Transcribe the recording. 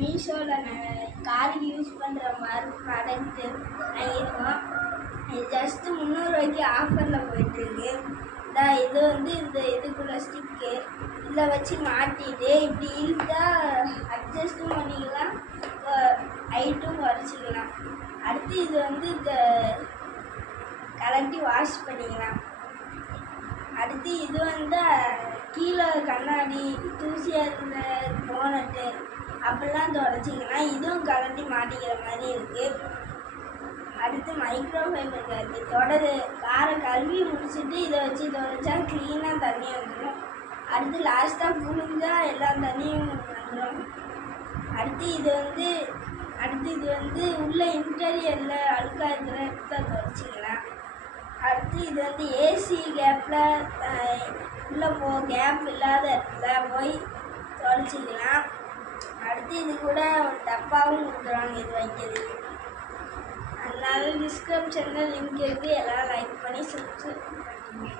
மீஷோவில் காருக்கு யூஸ் பண்ணுற மாதிரி ப்ராடக்ட்டு வாங்கியிருக்கோம். இது ஜஸ்ட்டு 300 ரூபாய்க்கு ஆஃபரில் போயிட்டுருக்கு. இது இதுக்குள்ள ஸ்டிக்கு இதில் வச்சு மாட்டிட்டு இப்படி இழுத்தா அட்ஜஸ்ட்டும் பண்ணிக்கலாம், ஹைட்டும் குறைச்சிக்கலாம். அடுத்து இந்த கலட்டி வாஷ் பண்ணிக்கலாம். அடுத்து கீழே கண்ணாடி தூசியாக இருந்த போனட்டு அப்படிலாம் தொடச்சிக்கலாம். இதுவும் கலட்டி மாட்டிக்கிற மாதிரி இருக்குது. அடுத்து மைக்ரோ ஃபைபர் காற்று காரை கழுவி முடிச்சுட்டு இதை வச்சு தொடச்சா க்ளீனாக தண்ணி வந்துடும். அடுத்து லாஸ்ட்டாக புழிஞ்சா எல்லா தண்ணியும் வந்துடும். அடுத்து இது உள்ள இன்டீரியரில் அழுக்காக இருக்கிற இடத்த தொடச்சிக்கலாம். அடுத்து ஏசி கேப்பில் உள்ளே கேப் இல்லாத இடத்துல போய் தொடச்சிக்கலாம். அடுத்து இது கூட ஒரு டப்பாவும் கொடுக்குறாங்க இது வைக்கிறதுக்கு. அதனால டிஸ்கிரிப்ஷனில் லிங்க் இருக்குது, எல்லாம் லைக் பண்ணி சப்ஸ்கிரைப் பண்ணுங்க.